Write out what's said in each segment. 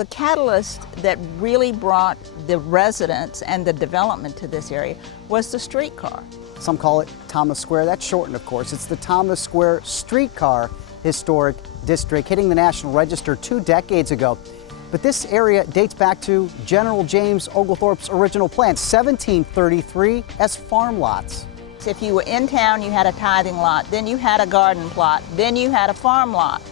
The catalyst that really brought the residents and the development to this area was the streetcar. Some call it Thomas Square. That's shortened, of course. It's the Thomas Square Streetcar Historic District, hitting the National Register 2 decades ago. But this area dates back to General James Oglethorpe's original plan, 1733, as farm lots. If you were in town, you had a tithing lot, then you had a garden plot, then you had a farm lot.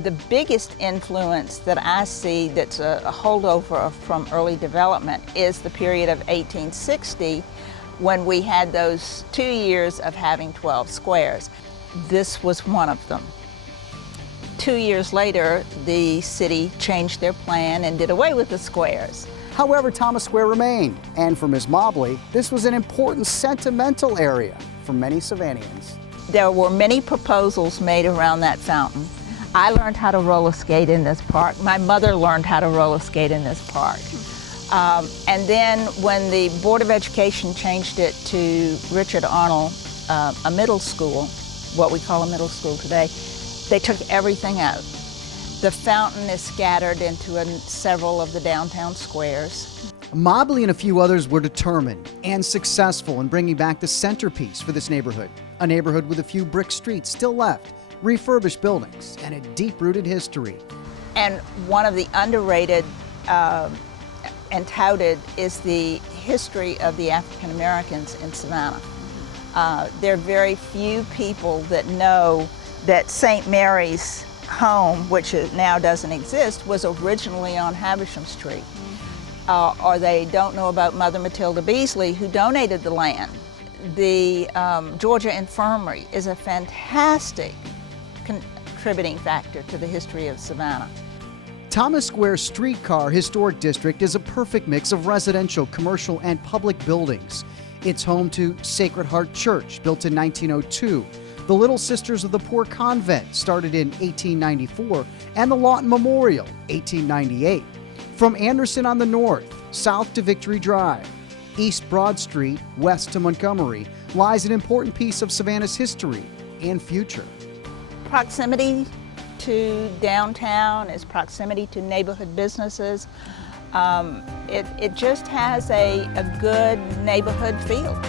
The biggest influence that I see that's a holdover from early development is the period of 1860, when we had those 2 years of having 12 squares. This was one of them. 2 years later, the city changed their plan and did away with the squares. However, Thomas Square remained, and for Ms. Mobley, this was an important sentimental area for many Savannians. There were many proposals made around that fountain. I learned how to roller skate in this park. My mother learned how to roller skate in this park. And then when the Board of Education changed it to Richard Arnold, a middle school, what we call a middle school today, they took everything out. The fountain is scattered into several of the downtown squares. Mobley and a few others were determined and successful in bringing back the centerpiece for this neighborhood, a neighborhood with a few brick streets still left, refurbished buildings, and a deep-rooted history. And one of the underrated and touted is the history of the African Americans in Savannah. There are very few people that know that St. Mary's home, which now doesn't exist, was originally on Havisham Street. Or they don't know about Mother Matilda Beasley, who donated the land. The Georgia Infirmary is a fantastic contributing factor to the history of Savannah. Thomas Square Streetcar Historic District is a perfect mix of residential, commercial, and public buildings. It's home to Sacred Heart Church, built in 1902, the Little Sisters of the Poor Convent, started in 1894, and the Lawton Memorial, 1898. From Anderson on the north, south to Victory Drive, East Broad Street, west to Montgomery, lies an important piece of Savannah's history and future. Proximity to downtown is proximity to neighborhood businesses. It just has a good neighborhood feel.